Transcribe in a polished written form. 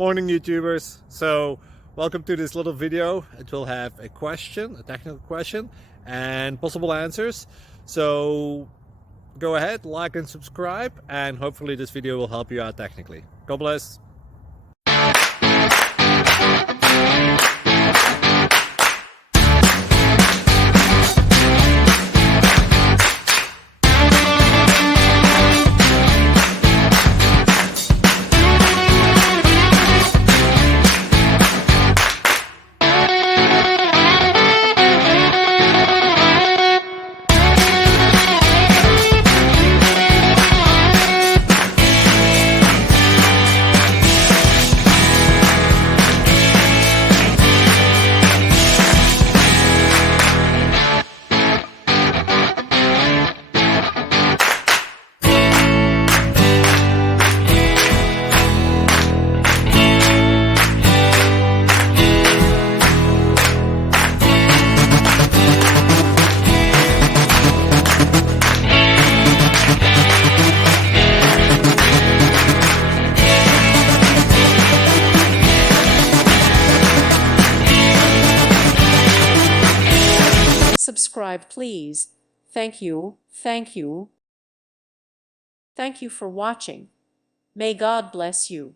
Morning YouTubers. So welcome to this little video. It will have a question, a technical question, and possible answers. So go ahead, like and subscribe, and hopefully this video will help you out technically. God bless. Subscribe, please. Thank you. Thank you. Thank you for watching. May God bless you.